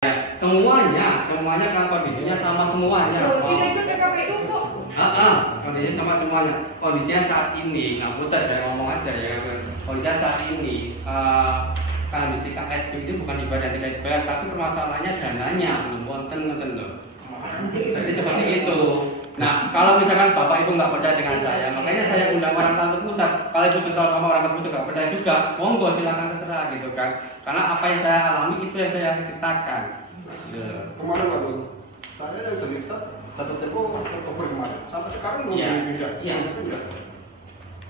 semuanya kan kondisinya sama semuanya. Tidak ikut PKPU kok. Kondisinya sama semuanya. Kondisinya saat ini, nggak putar dari ngomong aja ya. Kondisinya saat ini, kan misi KSP itu bukan ibadah tidak ibadah, tapi permasalahannya dananya, nonton loh. Jadi seperti itu. Nah, kalau misalkan Bapak Ibu nggak percaya dengan saya, makanya saya undang orang kantor pusat. Kalau Ibu betul sama orang kantor pusat nggak percaya juga, monggo silakan terserah gitu kan. Karena apa yang saya alami itu yang saya ceritakan. Kemarin Pak Bun, saya yang cerita jatuh tempo Oktober kemarin, sampai sekarang belum beda. Iya.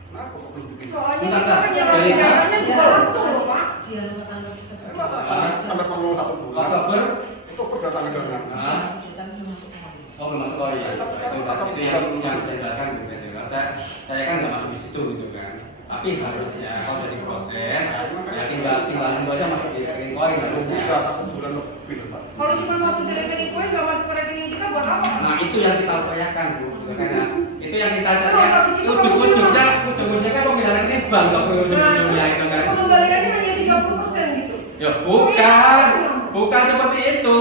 Kenapa kok belum bikin? Soalnya kita kan yang negaranya juga langsung, Pak. Iya, rumah tangga bisa Masa sampai perlu 1 bulan? Oktober datang ke dalam. kita bisa masuk ke Oh, belum masuk ya. Itu yang saya jelaskan gitu kan. Saya kan nggak masuk di situ gitu kan. Tapi harusnya kalau udah diproses, ya tinggal nunggu aja masuk di rekening koin harusnya. Bulan lebih Pak. Kalau cuma masuk di rekening koin nggak masuk ke rekening kita buat apa? Nah itu yang kita upayakan Bu, gitu kan ya. Itu yang kita cari. Ujung-ujungnya kan pemindahan rekening bank, nggak ujung-ujungnya itu kan. Pengembaliannya hanya 30% gitu. Ya bukan seperti itu.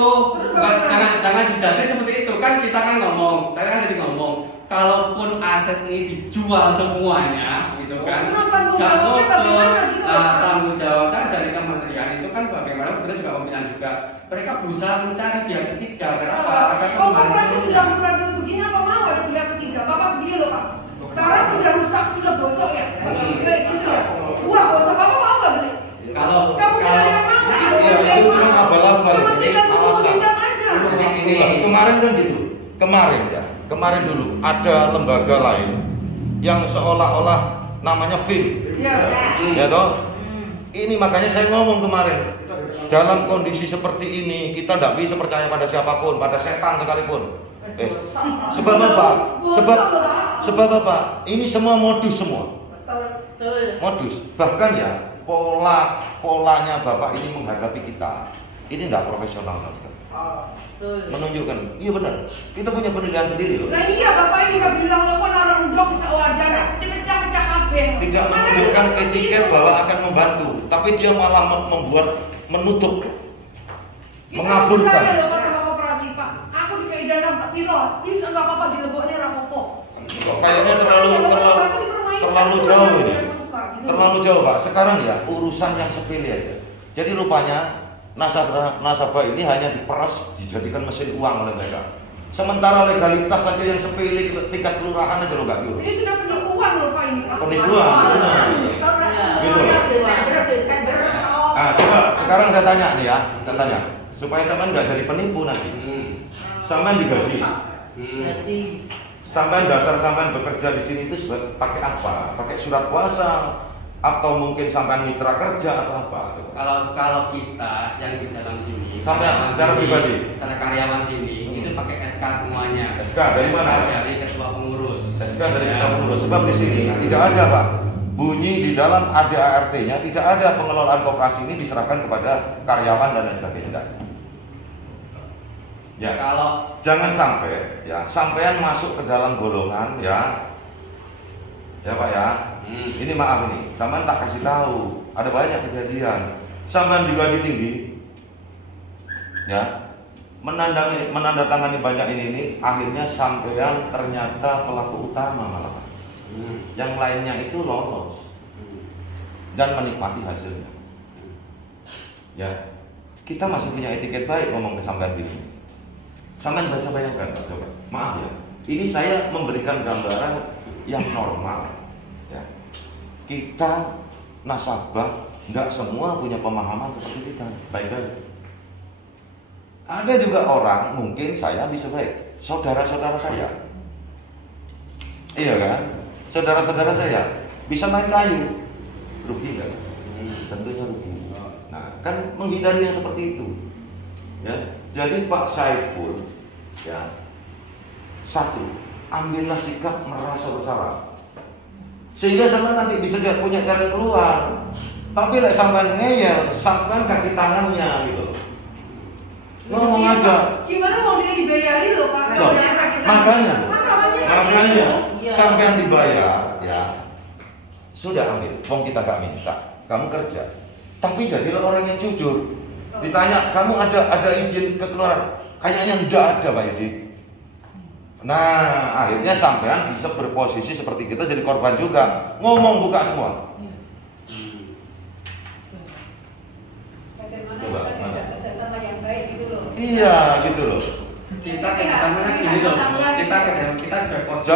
Jangan dijelasin seperti itu kan kita kan ngomong, saya kan tadi ngomong, kalaupun aset ini dijual semuanya, gitu kan, nggak kotor. Tanggung jawabnya dari kementerian itu kan bagaimana kita juga pembinaan juga. Mereka berusaha mencari pihak ketiga. Kenapa? Koperasi sudah murah dulu begini apa mau ada pihak ketiga? Bapak segini loh Pak. Barang sudah rusak, sudah bosok ya. Guys gitu ya. Wah bosok, Bapak mau nggak beli? Kalau itu cuma abal-abal. Cuma tinggal tunggu mujizat aja. Kemarin kan gitu. Kemarin dulu ada lembaga lain yang seolah-olah namanya FIM. Ya toh? Ini makanya saya ngomong kemarin. Dalam kondisi seperti ini kita tidak bisa percaya pada siapapun, pada setan sekalipun. Sebab apa? Sebab apa? Ini semua modus semua. Modus. Bahkan ya polanya Bapak ini menghadapi kita ini tidak profesional sekali. Menunjukkan, iya benar. Kita punya penilaian sendiri loh. Nah iya Bapak bisa bilang loh kok orang undang bisa wadah, dipecah-pecah kabeh. Tidak menunjukkan etiket bahwa akan membantu, tapi dia malah membuat menutup, mengaburkan. Saya loh Pak sama koperasi Pak. Aku dikai dana Pak Piro. Ini enggak apa-apa dileboknya rapopo. Kayaknya terlalu jauh ini. Terlalu jauh Pak. Sekarang ya urusan yang sepele aja. Jadi rupanya nasabah ini hanya diperas, dijadikan mesin uang oleh mereka. Sementara legalitas saja yang sepele tingkat kelurahan aja lo nggak gitu. Ini sudah penipuan loh Pak ini. Penipuan, gitu. Coba sekarang saya tanya nih ya, supaya sampean nggak jadi penipu nanti. Sampean digaji. Sampean dasar sampean bekerja di sini itu pakai apa? Pakai surat kuasa atau mungkin sampean mitra kerja atau apa? Kalau kita yang di dalam sini, sampean secara pribadi, secara karyawan sini itu pakai SK semuanya. SK dari mana? Dari ketua pengurus. SK dari ketua pengurus. Sebab di sini tidak ada Pak. Bunyi di dalam ADART-nya tidak ada pengelolaan koperasi ini diserahkan kepada karyawan dan lain sebagainya. Ya. Kalau jangan sampai ya sampean masuk ke dalam golongan ya Pak ya. Ini maaf nih, sampean tak kasih tahu. Ada banyak kejadian. Sampean digaji tinggi, ya menandatangani banyak ini akhirnya sampean ternyata pelaku utama malah. Yang lainnya itu lolos dan menikmati hasilnya. Ya, kita masih punya etiket baik ngomong ke sampean gini. Sampean bisa bayangkan, coba. Maaf ya, ini saya memberikan gambaran yang normal. Ya. Kita nasabah nggak semua punya pemahaman seperti kita, baik-baik. Ada juga orang mungkin saya bisa baik, saudara-saudara saya, iya kan? Saudara-saudara saya bisa main kayu, rugi nggak? Tentunya rugi. Nah, kan menghindari yang seperti itu. Ya, jadi Pak Saiful, ya, satu, ambillah sikap merasa bersalah, sehingga sampai nanti bisa punya jalan keluar. Tapi lek sampai ngeyel, sampai kaki tangannya gitu. Ngomong aja. Gimana mau dia dibayari loh Pak? Makanya sampai dibayar, ya, sudah ambil. Wong kita gak minta, kamu kerja. Tapi jadilah orang yang jujur. Ditanya, kamu ada izin kekeluargaan? Kayaknya enggak ada, Pak Yudi. Nah, akhirnya sampean bisa berposisi seperti kita jadi korban juga. Ngomong buka semua. Bagaimana Coba, bisa kerjasama yang baik gitu loh. Iya, gitu loh. Kita kerjasamanya gini loh. Kita sudah porsi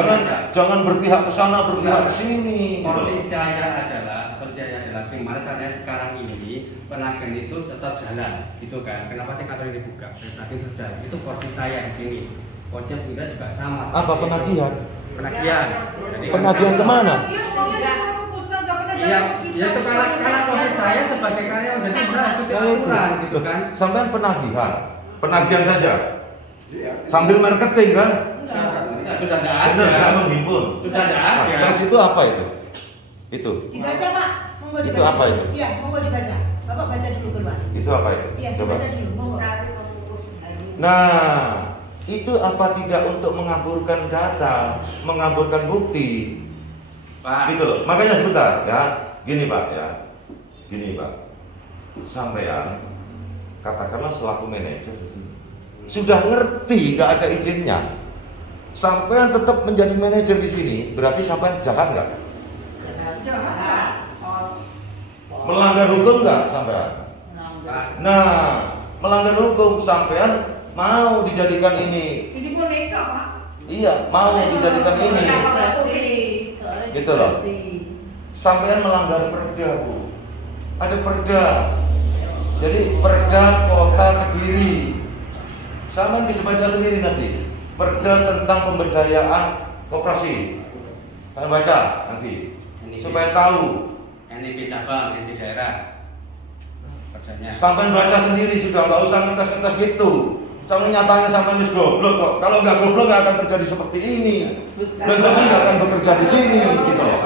Jangan berpihak ke sana, berpihak ke sini. Porsi saya adalah gimana saatnya sekarang ini penagihan itu tetap jalan, gitu kan? Kenapa sih kantor ini dibuka? Tadi itu sudah, itu porsi saya di sini. Porsi yang kita juga sama. Apa penagihan? Penagihan. Penagihan kemana? Iya, ya itu karena posisi saya sebagai karyawan jadi sudah ikuti aturan, gitu kan? Sampean penagihan saja. Sambil marketing kan? Ya, sudah tidak ada. Tidak menghimpun. Sudah tidak ada. Terus itu apa itu? Itu. Dibaca Pak, monggo dibaca. Itu apa itu? Iya, monggo dibaca. Bapak baca dulu keluar. Itu apa itu? Iya, Coba. baca dulu, monggo. Nah, itu apa tidak untuk mengaburkan data, mengaburkan bukti? Pak. Gitu loh. Makanya sebentar ya. Gini Pak ya. Gini Pak. Sampean katakanlah selaku manajer sudah ngerti nggak ada izinnya, sampean tetap menjadi manajer di sini, berarti sampean jahat nggak? Jahat. Melanggar hukum nggak sampean? Nah, melanggar hukum sampean mau dijadikan ini? Ini boneka Pak. Iya, mau dijadikan ini. Gitu loh. Sampean melanggar perda, Bu. Ada perda. Jadi perda Kota Kediri. Sampean bisa baca sendiri nanti. Perda tentang pemberdayaan koperasi. Kalian baca nanti supaya tahu. NIP cabang, NIP daerah. Kerjanya. Sampean baca sendiri sudah, nggak usah ngetes-ngetes gitu. Sama nyatanya sampean wis goblok kok. Kalau nggak goblok nggak akan terjadi seperti ini. Dan sampean nggak akan bekerja di sini gitu loh.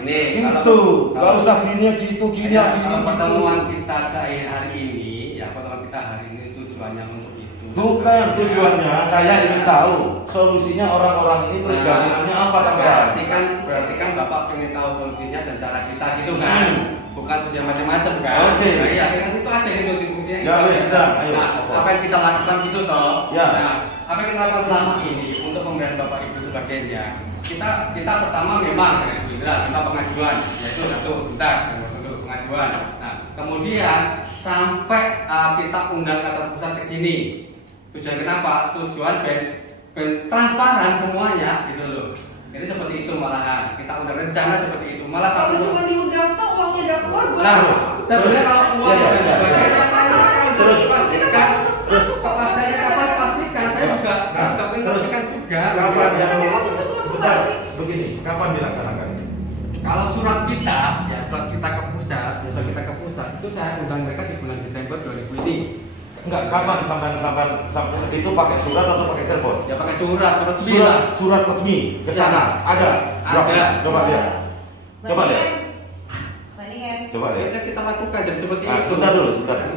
Ini Itu, nggak usah gini gitu. Kalau pertemuan kita hari ini, ya pertemuan kita hari ini tujuannya untuk itu. Bukan tujuannya, saya ingin tahu solusinya orang-orang ini terjadinya apa sampean. Berarti kan Bapak pengen tahu solusinya dan cara kita gitu kan. Bukan tujuan macam-macam kan. Oke. Nah, iya, kan itu aja gitu fungsinya. Ya, wes, dah, ayo. Nah, apa yang kita lakukan gitu toh? Ya. Nah, apa yang kita lakukan selama ini untuk pemberian Bapak Ibu sebagainya. Kita pertama memang kita pengajuan, yaitu satu bentar untuk pengajuan. Nah, kemudian sampai kita undang kantor pusat ke sini. Tujuan kenapa? Tujuan ben transparan semuanya gitu loh. Jadi seperti itu malahan kita udah rencana seperti itu. Malah Kalau satu cuma diundang toh uangnya udah keluar buat Nah, apa? sebenarnya kalau uang Iya, dan iya, sebagainya Terus, pastikan. Terus kalau saya kapan pastikan, saya juga ingin pastikan juga. Kapan yang sebentar begini, kapan dilaksanakan? Kalau surat kita ke pusat, itu saya undang mereka di bulan Desember 2000 ini. Enggak, kapan sampai itu pakai surat atau pakai telepon? Ya pakai surat resmi lah. Surat resmi ke sana. Ada. Ada. Coba lihat. Coba lihat. Bandingan. Coba lihat. Kita lakukan jadi seperti Nah, itu. sebentar dulu.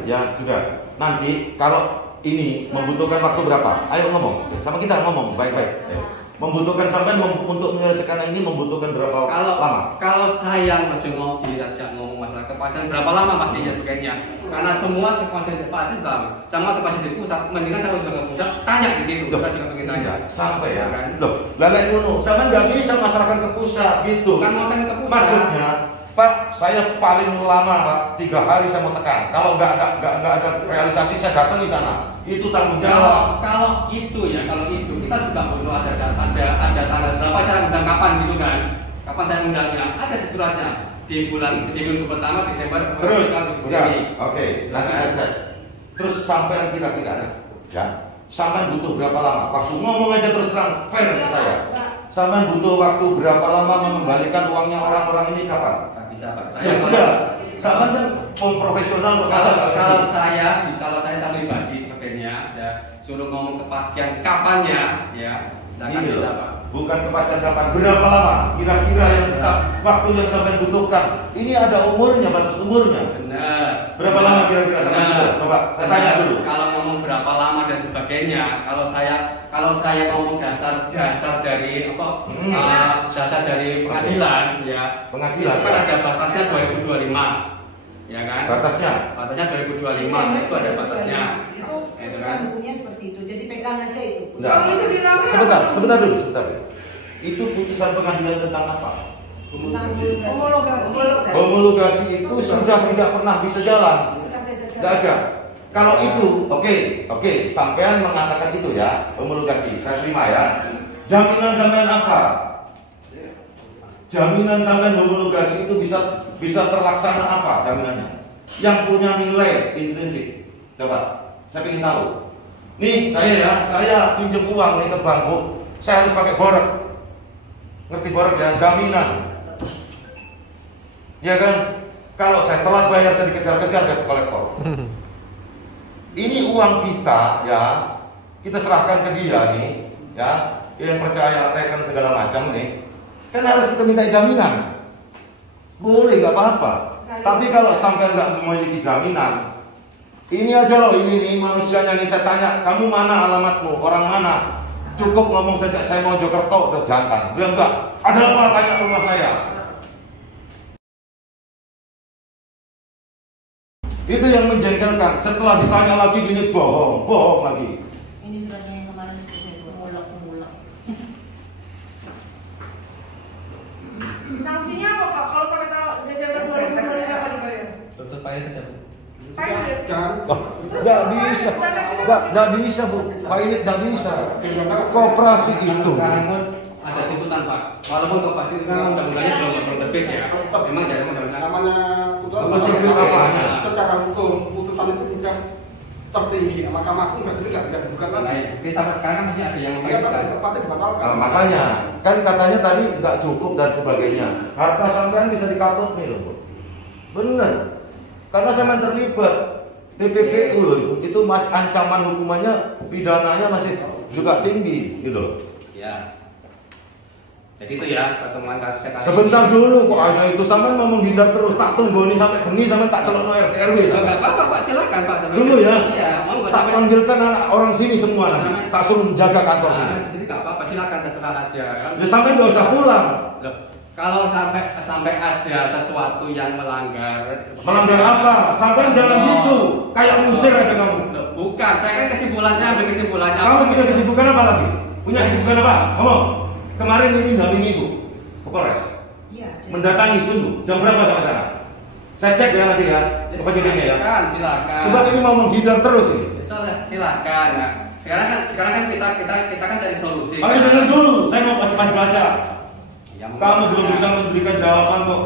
Ya, sudah. Nanti kalau ini membutuhkan waktu berapa? Ayo ngomong. Sama kita ngomong baik-baik. Ayo. Membutuhkan sampai untuk menyelesaikan ini membutuhkan berapa lama? Kalau saya mau diajak ngomong masalah kepastian berapa lama pastinya sebagainya. Karena semua kepastian pasti dalam, sama kepastian di pusat, mendingan saya udah ke pusat tanya di situ. Saya juga pengen tanya. Sampai ya. Kan? Loh, lalai dulu. Sama nggak bisa masyarakat ke pusat gitu. Bukan mau tanya ke pusat. Maksudnya, Pak, saya paling lama Pak 3 hari saya mau tekan. Kalau nggak ada realisasi saya datang di sana. Itu tanggung jawab. Kalau itu kita juga perlu ada tanggal berapa saya undang kapan gitu kan? Kapan saya undangnya? Ada di suratnya di minggu pertama Desember. Terus, ya. Oke, nanti saya cek. Terus sampai kira-kira ya, sampai butuh berapa lama? Waktu ngomong aja terus terang fair ke saya. Sampai butuh waktu berapa lama mengembalikan uangnya orang-orang ini kapan? Nggak bisa Pak. Sama kan profesional kalau saya sambil pribadi sebagainya ya suruh ngomong kepastian kapannya ya nggak bisa Pak. Bukan kepastian kapan, berapa lama kira-kira yang waktu yang sampai butuhkan. Ini ada umurnya, batas umurnya. Benar. Berapa lama kira-kira sampai butuh? Coba saya tanya dulu. Kalau ngomong berapa lama dan sebagainya, kalau saya ngomong dasar dari apa? Dasar dari pengadilan ya. Pengadilan Itu kan ada batasnya 2025. ya kan? Batasnya 2025 itu ada batasnya. Itu putusan hukumnya seperti itu. Jadi pegang aja itu. Enggak. Itu bilangnya Sebentar dulu. Itu putusan pengadilan tentang apa? Tentang Homologasi itu sudah tidak pernah bisa jalan. Tidak ada. Kalau itu, oke, sampean mengatakan itu ya, homologasi, saya terima ya. Jaminan sampean apa? Jaminan sampean homologasi itu bisa terlaksana apa jaminannya? Yang punya nilai intrinsik. Coba, saya ingin tahu. Nih, saya pinjam uang nih ke bank, Bu. Saya harus pakai borok. Ngerti borok ya? Jaminan. Ya kan? Kalau saya telat bayar, saya dikejar-kejar ke kolektor. Ini uang kita ya, kita serahkan ke dia nih, ya, yang percaya tekan segala macam nih, kan harus kita minta jaminan. Boleh, nggak apa-apa. Tapi kalau sampai nggak memiliki jaminan, ini aja loh, ini nih manusianya nih, saya tanya, kamu mana alamatmu, orang mana? Cukup ngomong saja, saya mau Jokerto, udah jangan. Dia enggak, ada apa tanya rumah saya? Itu yang menjengkelkan. Setelah ditanya lagi gini, bohong lagi. Ini suratnya yang kemarin itu mulak. Sanksinya apa Pak? Kalau sampai Desember 2025 apa dibayar? Tutup payah kerja, Bu. Pilot. Nggak bisa Bu. Pilot nggak bisa. Koperasi itu. Sekarang pun ada tuntutan Pak. Walaupun koperasi itu kan undang-undangnya belum terbit ya. Memang jangan undang-undang. Namanya secara hukum putusan itu sudah tertinggi. Mahkamah Agung nggak bukan lagi. Oke, sampai sekarang kan masih ada yang memainkan. Pasti dibatalkan. Nah, makanya kan katanya tadi nggak cukup dan sebagainya. Harta sampean bisa dikatut nih loh, Bu. Bener. Karena sampean terlibat TPPU loh itu mas ancaman hukumannya pidananya masih juga tinggi gitu. Ya. Jadi itu ya pertemuan kasus kali Sebentar dulu kok hanya itu sampean mau menghindar terus, tak tunggu nih sampai bengi sampean tak telok RT RW. Enggak apa-apa Pak, silakan Pak. Sungguh ya? Iya, mau enggak Tak sampai panggilkan anak orang sini semua nanti. Tak suruh menjaga kantor sini. Di sini enggak apa-apa, silakan terserah aja kan. Ya sampean nggak usah pulang. Loh, kalau sampai ada sesuatu yang melanggar Apa? Sampean jangan gitu. Kayak mengusir aja kamu. Loh, bukan, saya kan kesimpulannya ambil kesimpulannya. Kamu punya kesibukan apa lagi? Punya kesibukan apa? Ngomong. Kemarin ini dampingi Ibu ke Polres. Iya. Mendatangi sungguh. Jam berapa sampai sana? Saya cek ya nanti ya. Ke penyidikannya ya. Silakan. Sebab ini mau menghindar terus ini. Silakan. Nah, sekarang kan kita kan cari solusi. Tapi dengar dulu, saya mau masih baca. Ya, Kamu belum bisa memberikan jawaban kok.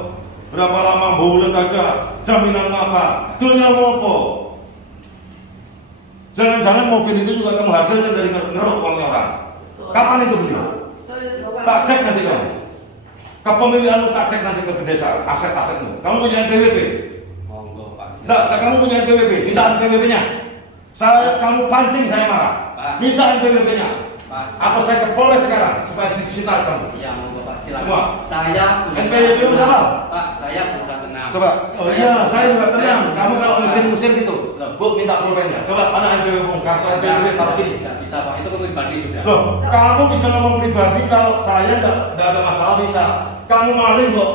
Berapa lama bulan aja? Jaminan apa? Dunia apa? Jangan-jangan mobil itu juga kamu hasilnya dari ngeruk uangnya orang. Kapan itu beliau? Tak cek nanti kamu. Kepemilikanmu tak cek nanti ke desa, aset-asetmu. Kamu punya NPWP? Monggo Pak. Tidak, kamu punya NPWP. Minta NPWP-nya. Kamu pancing saya marah. Minta NPWP-nya. Atau saya ke Polres sekarang supaya disita kamu. Iya, monggo Pak. Silakan. Semua. Saya NPWP berapa? Pak, saya berusaha tenang. Coba. Oh iya, saya juga tenang. Kamu kalau musir-musir gitu, Bu minta pulpennya. Coba mana NPWP? Kartu NPWP taruh sini. Tidak bisa Pak, itu pribadi sudah. Loh, kamu bisa ngomong pribadi, kalau saya nggak ada masalah bisa. Kamu maling kok.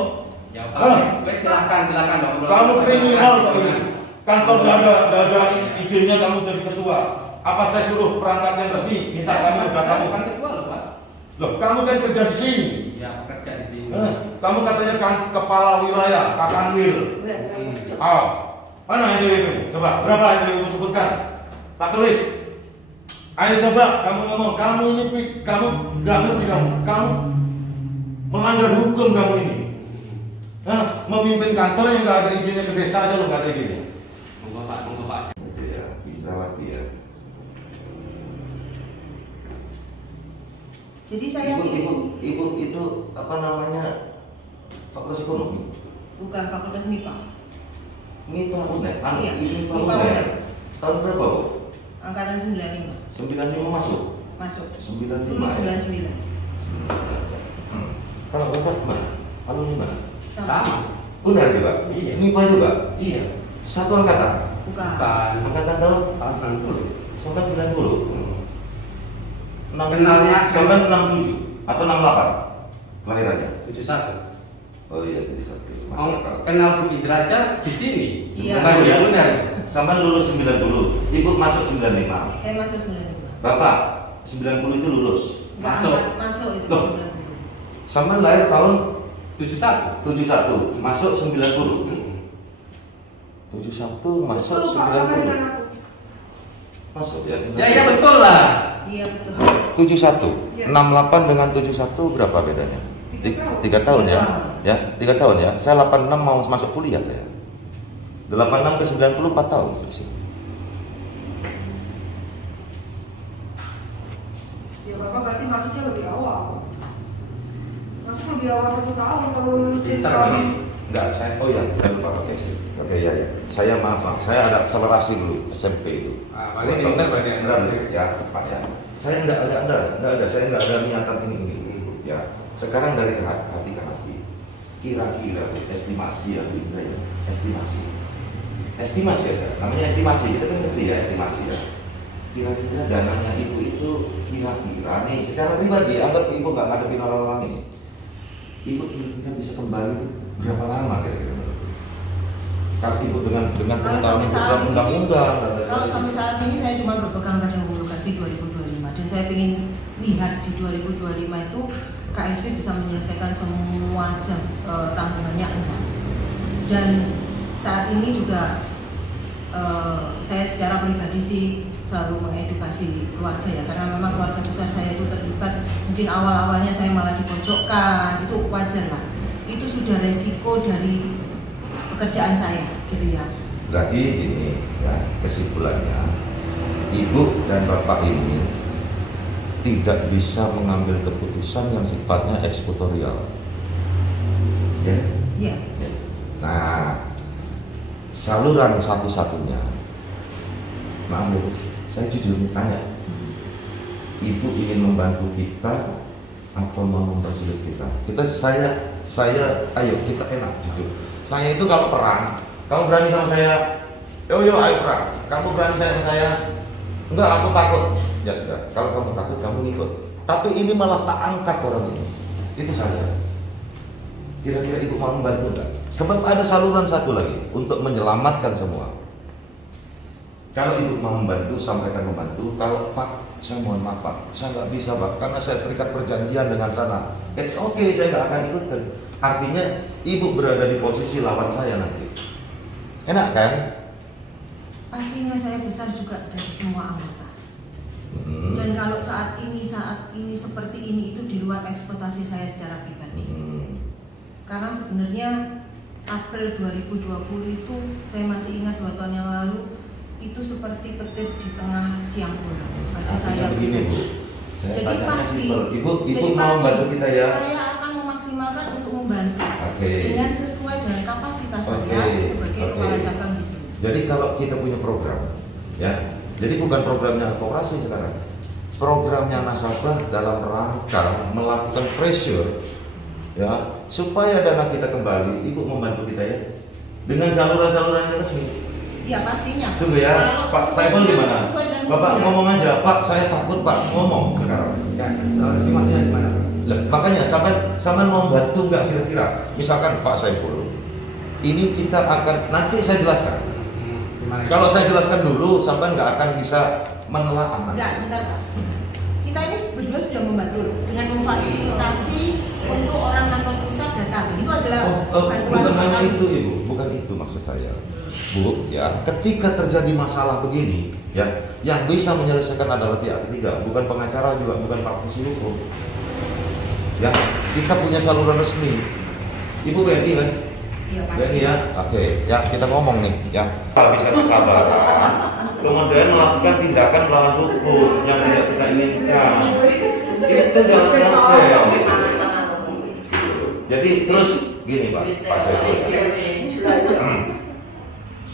Ya Pak, silakan Pak. Kamu kriminal kok ini. Kantor nggak ada izinnya kamu jadi ketua. Apa saya suruh perangkat yang resmi minta kamu udah kamu? Bukan ketua loh Pak. Loh, kamu kan kerja di sini. Iya, kerja di sini. Kamu katanya kan kepala wilayah, Kakanwil. Mana NPWP? Coba, berapa NPWP sebutkan? Tak tulis. Ayo coba, kamu ngomong. Kamu ini, kamu nggak ngerti kamu melanggar hukum kamu ini. Memimpin kantor yang nggak ada izinnya ke desa aja lo nggak ada izinnya. Monggo Pak. Itu ya, Indrawati ya. Jadi saya Ibu itu apa namanya? Fakultas Ekonomi. bukan fakultas MIPA. MIPA UNER. Iya, Ini MIPA UNER. UNER. Tahun berapa, Bu? Angkatan 95. 95 masuk. Masuk. 95. Dulu 99. Kalau Bapak gimana? Alumni mana? Sama. UNER juga? Iya. MIPA juga? Iya. Satu angkatan? Bukan. Angkatan tahun? Tahun 90. Sampai 90. Kenalnya sampai 67 atau 68 kelahirannya. 71. Oh iya, jadi satu. Kenal Bu Indra aja di sini. Iya. Bukan di UNER. Sampai lulus 90, Ibu masuk 95. Saya masuk 95. Bapak 90 itu lulus. Masuk. Masuk itu Loh. 90. Sampai lahir tahun 71. 71, masuk 90. Hmm. 71 masuk Betul, Pak, sama dengan 90. aku. Masuk ya. Ya betul lah. Iya betul. 71. Iya. 68 dengan 71 berapa bedanya? 3 tahun ya. Ya, 3 tahun ya. Saya 86 mau masuk kuliah saya. 86 ke 90 4 tahun. Ya Bapak berarti masuknya lebih awal. Masuk lebih awal 1 tahun kalau Pintar, tahun. Bang. Enggak, saya lupa pakai sih. Oke ya. Saya maaf. Saya ada akselerasi dulu SMP itu. Ah, paling pintar berarti akselerasi. Ya, Pak ya. Saya enggak ada. Saya enggak ada niatan ini. Ya. Sekarang dari hati ke hati. Kira-kira estimasi ya, Bu Indra ya. Estimasi ya. Namanya estimasi. Kita kan ngerti ya estimasi ya. Kira-kira dananya Ibu itu kira-kira nih secara pribadi anggap Ibu nggak ngadepin orang-orang ini. Ibu kira-kira bisa kembali berapa lama kira-kira? Kalau Ibu dengan pengetahuan program undang-undang dan lain-lain. Kalau sampai saat ini saya cuma berpegang pada homologasi 2025 dan saya ingin lihat di 2025 itu KSP bisa menyelesaikan semua tanggungannya enggak. Dan saat ini juga saya secara pribadi sih selalu mengedukasi keluarga ya, karena memang keluarga besar saya itu terlibat. Mungkin awal-awalnya saya malah dipojokkan, itu wajar lah. Itu sudah resiko dari pekerjaan saya, gitu ya. Berarti ini ya, kesimpulannya Ibu dan Bapak ini tidak bisa mengambil keputusan yang sifatnya eksekutorial. Ya? Iya. Nah, saluran satu-satunya, maaf Bu, saya jujur tanya, Ibu ingin membantu kita atau mau mempersulit kita? Saya, ayo kita enak jujur. Saya itu kalau perang, kamu berani sama saya, yo ayo perang. Kamu berani sama saya, enggak aku takut. Ya sudah, kalau kamu takut kamu ikut. Tapi ini malah tak angkat orang ini. Itu saja. Kira-kira Ibu mau membantu enggak? Sebab ada saluran satu lagi untuk menyelamatkan semua. Kalau Ibu mau membantu, sampaikan membantu. Kalau Pak, saya mohon maaf Pak, saya nggak bisa Pak, karena saya terikat perjanjian dengan sana. It's okay, saya nggak akan ikutkan. Artinya Ibu berada di posisi lawan saya nanti. Enak kan? Pastinya saya besar juga dari semua anggota. Dan kalau saat ini seperti ini itu di luar ekspektasi saya secara pribadi. Karena sebenarnya April 2020 itu saya masih ingat 2 tahun yang lalu itu seperti petir di tengah siang bolong bagi saya. Begini Bu, saya Jadi pasti, Ibu mau membantu kita ya? Saya akan memaksimalkan untuk membantu dengan sesuai dengan kapasitas saya sebagai kepala cabang di sini. Jadi kalau kita punya program, ya, jadi bukan programnya koperasi sekarang, programnya nasabah dalam rangka melakukan pressure, ya, supaya dana kita kembali. Ibu membantu kita ya, dengan saluran-saluran yang resmi. Ya pastinya. Sungguh ya, Pak Saiful gimana? Bapak ngomong aja, Pak saya takut Pak, ngomong sekarang. Ya, estimasinya gimana? Lah, makanya sampai mau bantu nggak kira-kira? Misalkan Pak Saiful, ini kita akan nanti saya jelaskan. Kalau saya jelaskan dulu, sampai nggak akan bisa menelaah. Enggak, sebentar Pak. Kita ini berdua sudah membantu dengan memfasilitasi untuk orang kantor pusat datang. Itu adalah bantuan bukan hanya kami. itu Ibu, bukan itu maksud saya. Bu, ya, ketika terjadi masalah begini, ya, yang bisa menyelesaikan adalah pihak ketiga, bukan pengacara juga, bukan praktisi hukum. Ya, kita punya saluran resmi. Ibu BNI kan? Iya pasti. BNI ya, oke, ya kita ngomong nih, ya. Kalau bisa kesabaran, kemudian melakukan tindakan melawan hukum yang tidak kita inginkan. Itu jangan sampai. Jadi terus gini Pak Saiful.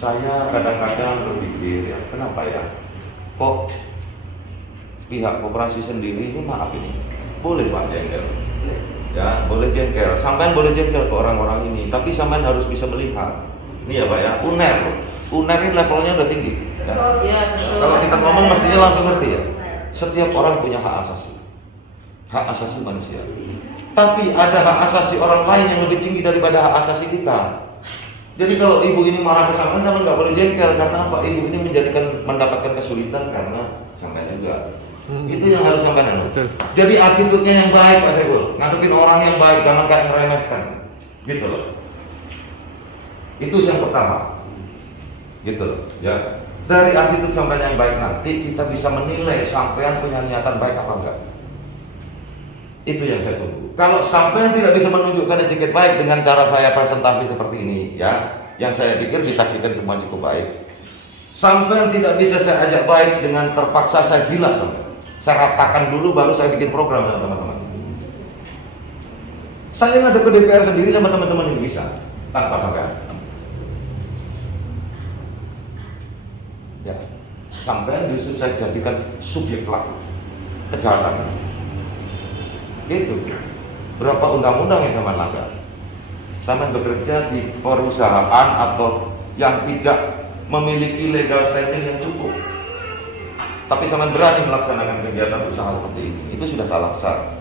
Saya kadang-kadang berpikir ya, kenapa ya? Kok pihak koperasi sendiri ini maaf ini, boleh Pak jengkel, ya boleh jengkel, sampean boleh jengkel ke orang-orang ini, tapi sampean harus bisa melihat, ini ya Pak ya, UNER ini levelnya udah tinggi. Ya. Kalau kita ngomong mestinya langsung ngerti ya. Setiap orang punya hak asasi manusia. Tapi ada hak asasi orang lain yang lebih tinggi daripada hak asasi kita. Jadi kalau ibu ini marah ke sampean, sampean nggak boleh jengkel. Karena apa? Ibu ini mendapatkan kesulitan karena sampean juga. Itu yang harus sampean anu. Jadi attitude-nya yang baik Pak Saiful. Ngadepin orang yang baik, jangan kayak ngeremehkan. Gitu loh. Itu yang pertama. Gitu loh. Ya. Dari attitude sampean yang baik nanti kita bisa menilai sampean punya niatan baik apa enggak. Itu yang saya tunggu. Kalau sampean tidak bisa menunjukkan etiket baik dengan cara saya presentasi seperti ini, ya, yang saya pikir disaksikan semua cukup baik. Sampean tidak bisa saya ajak baik dengan terpaksa saya bilas sampean. Saya ratakan dulu baru saya bikin program dengan teman-teman. Saya ngadep ke DPR sendiri sama teman-teman yang bisa tanpa sampean. Ya, sampean justru saya jadikan subjek pelaku kejahatan. Itu berapa undang-undang yang sama langgar. Sama bekerja di perusahaan atau yang tidak memiliki legal standing yang cukup, tapi sama berani melaksanakan kegiatan usaha seperti ini, itu sudah salah besar.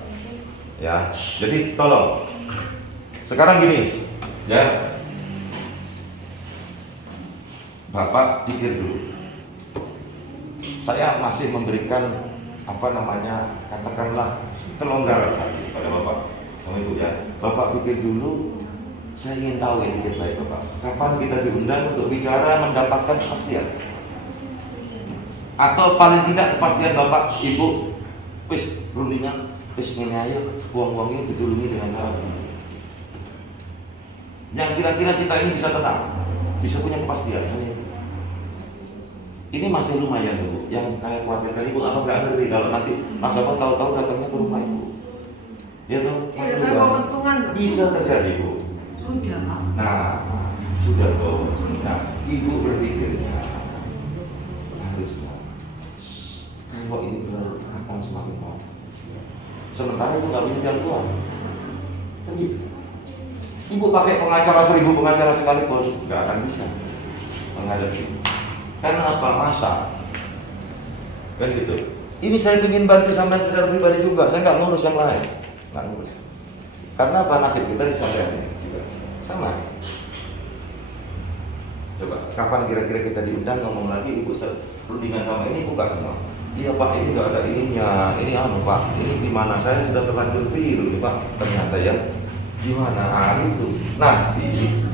Ya, jadi tolong. Sekarang gini, ya, Bapak pikir dulu. Saya masih memberikan katakanlah kelonggaran pada Bapak sama Ibu ya. Bapak pikir dulu, saya ingin tahu etiket baik Bapak. Kapan kita diundang untuk bicara mendapatkan kepastian? Atau paling tidak kepastian Bapak, Ibu, wis rundingan, wis ngene ayo, uang-uangnya ditulungi dengan cara ini. Yang kira-kira kita ini bisa tenang, bisa punya kepastian. Ini masih lumayan Bu. Yang kayak khawatirkan Ibu apa nggak ngerti kalau nanti nasabah tahu-tahu datangnya ke rumah Ibu. Ya toh? Bisa terjadi Bu. Sudah Pak. Nah, sudah toh. Nah, Ibu berpikirnya harusnya kalau ini benar akan semakin parah. Sementara Ibu nggak punya jalan keluar. Kan gitu. Ibu pakai pengacara 1000 pengacara sekalipun nggak akan bisa menghadapi. Karena apa? Masa kan gitu. Ini saya ingin bantu sampean secara pribadi juga. Saya nggak ngurus yang lain, nggak ngurus. Karena apa? Nasib kita disampaikan juga sama. Coba, kapan kira-kira kita diundang ngomong lagi? Ibu perundingan sama ini buka semua. Iya Pak, ini nggak ada ininya. Ini Pak, ini di mana? Saya sudah terlanjur biru Pak. Ternyata ya, di mana itu? Nah,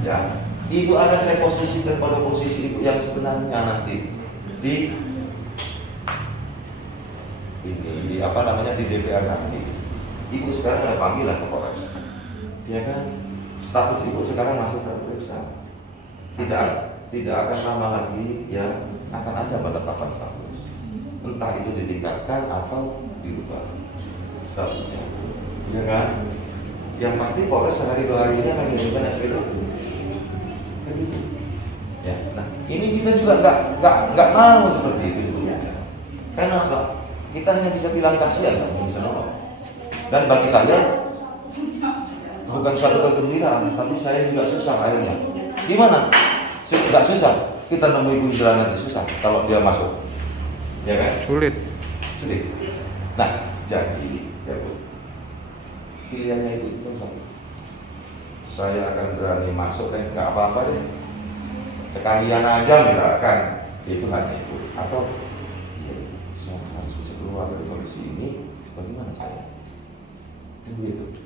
ya. Itu ada saya posisikan pada posisi itu yang sebenarnya nanti di DPR nanti. Ibu sekarang ada panggilan ke Polres, ya kan? Status ibu sekarang masih terperiksa. Tidak akan lama lagi ya akan ada penetapan status. Entah itu ditingkatkan atau dirubah statusnya, ya kan? Yang pasti Polres sehari 2 hari ini akan mengirimkan SPT. Ya, nah ini kita juga nggak mau seperti itu sebenarnya. Karena apa? Kita hanya bisa bilang kasihan, nggak bisa nolong. Dan bagi saya bukan suatu kegembiraan, tapi saya juga susah akhirnya. Gimana? Nggak susah. Kita nemu Ibu Indra nanti susah kalau dia masuk, ya kan? Sulit. Nah, jadi ya Bu, pilihannya Ibu itu satu. Saya akan berani masuk dan nggak apa-apa deh. Sekalian aja misalkan, itu hanya itu. Atau ya, saya harus bisa keluar dari kondisi ini. Bagaimana saya? Begitu.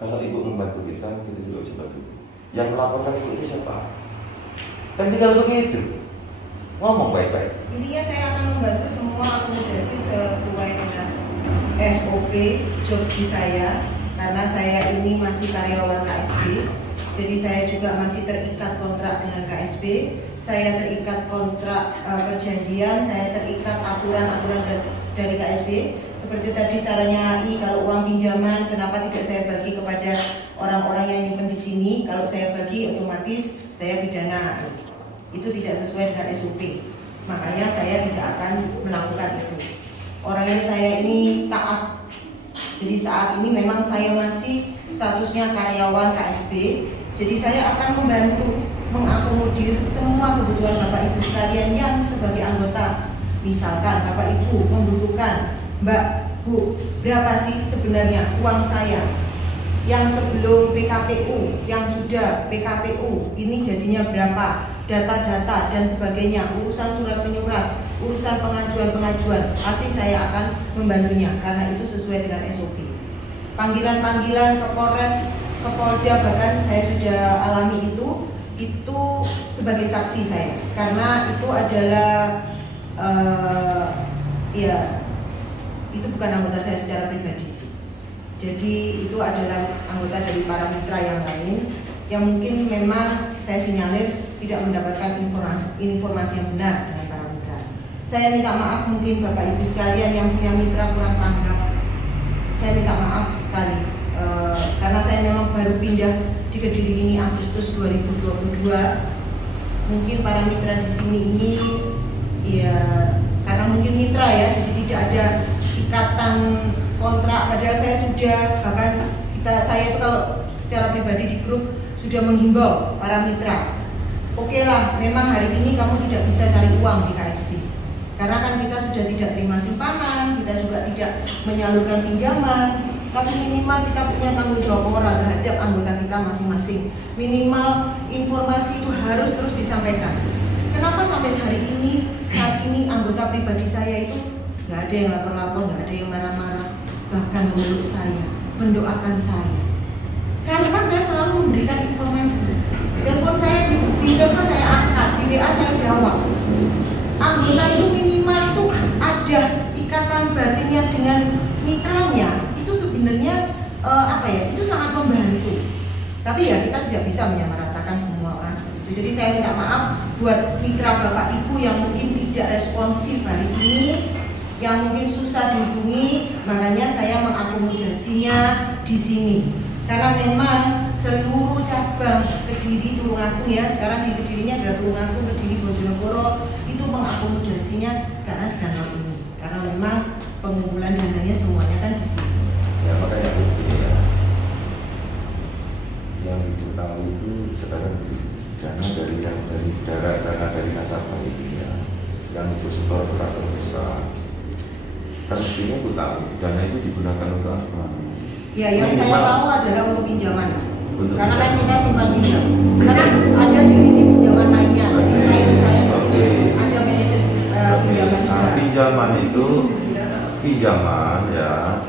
Kalau Ibu membantu kita juga coba dulu. Yang melaporkan Ibu itu siapa? Kan tinggal begitu. Ngomong baik-baik. Intinya saya akan membantu semua akomodasi sesuai dengan SOP job saya. Karena saya ini masih karyawan KSB, jadi saya juga masih terikat kontrak dengan KSB, saya terikat kontrak perjanjian, saya terikat aturan-aturan dari KSB. Seperti tadi sarannya AI, kalau uang pinjaman, kenapa tidak saya bagi kepada orang-orang yang nyimpen di sini? Kalau saya bagi, otomatis saya pidana. Itu tidak sesuai dengan SOP. Makanya saya tidak akan melakukan itu. Orangnya saya ini taat. Jadi saat ini memang saya masih statusnya karyawan KSB. Jadi saya akan membantu mengakomodir semua kebutuhan Bapak Ibu sekalian yang sebagai anggota. Misalkan Bapak Ibu membutuhkan Mbak Bu, berapa sih sebenarnya uang saya yang sebelum PKPU, yang sudah PKPU, ini jadinya berapa, data-data dan sebagainya, urusan surat menyurat, urusan pengajuan-pengajuan, pasti saya akan membantunya karena itu sesuai dengan SOP. Panggilan-panggilan ke Polres, ke Polda, bahkan saya sudah alami itu sebagai saksi saya, karena itu adalah ya itu bukan anggota saya secara pribadi sih. Jadi itu adalah anggota dari para mitra yang lain yang mungkin memang saya sinyalir tidak mendapatkan informasi yang benar dengan para mitra. Saya minta maaf mungkin Bapak Ibu sekalian yang punya mitra kurang tanggap. Saya minta maaf sekali karena saya memang baru pindah di Kediri ini Agustus 2022. Mungkin para mitra di sini ini ya karena mungkin mitra ya, jadi tidak ada ikatan kontrak. Padahal saya sudah, bahkan saya itu kalau secara pribadi di grup sudah menghimbau para mitra, oke lah, memang hari ini kamu tidak bisa cari uang di KSP karena kan kita sudah tidak terima simpanan, kita juga tidak menyalurkan pinjaman, tapi minimal kita punya tanggung jawab moral terhadap anggota kita masing-masing. Minimal informasi itu harus terus disampaikan. Kenapa sampai hari ini, saat ini anggota pribadi saya itu nggak ada yang lapor-lapor, nggak ada yang marah-marah, bahkan memeluk saya, mendoakan saya. Karena saya selalu memberikan informasi. Telepon saya angkat, di WA saya jawab. Anggota itu minimal itu ada ikatan batinnya dengan mitranya. Itu sebenarnya itu sangat membantu. Tapi ya kita tidak bisa menyamaratakan semua orang seperti itu. Jadi saya minta maaf buat mitra Bapak Ibu yang mungkin tidak responsif hari ini, yang mungkin susah dihubungi, makanya saya mengakomodasinya di sini. Karena memang seluruh cabang Kediri, Tulungagung ya, sekarang di Kedirinya adalah Tulungagung, Kediri, Bojonegoro, itu mengakomodasinya sekarang di kantor ini. Karena memang pengumpulan dananya semuanya kan di sini. Ya makanya begini ya, yang Ibu tahu itu sekarang dana dari nasabah ini ya, yang Ibu setor berapa besar. Kan mestinya Ibu tahu dana itu digunakan untuk apa? Ya, yang saya tahu adalah untuk pinjaman. Karena kan kita simpan pinjam. Karena ada divisi pinjaman lainnya. Jadi saya di sini ada manajer pinjaman juga. Pinjaman itu pinjaman ya.